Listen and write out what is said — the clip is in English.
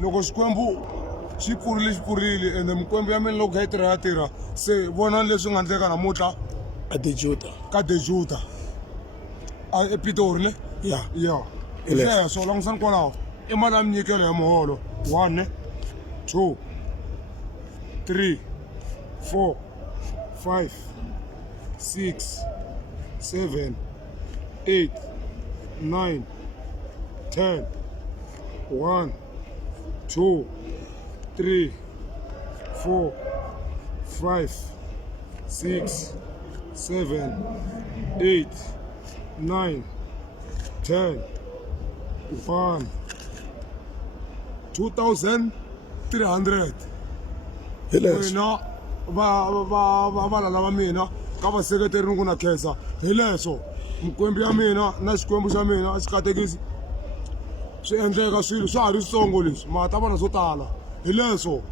loko xikwembu xi pfurile ende mikwembu ya mina loko kha yi tirha ya tirha se vona leswi nga endleka namuntlha ka dejuta epitori ne ya sweswo langutisani kwalaho i mali ya minyikelo ya muholo 1 2 3 4 5 6 7 8 9 10 1 2 3 4 5 6 7 8 9 10 1 2,300 wena valala va mina ka vaseketeri ni ku na khensa hi leswo mikwembu ya mina na xikwembu xa mina a xi katekisi swi endleka swilo swa ha ri switsongo leswi ma ta vona swo tala hi leswo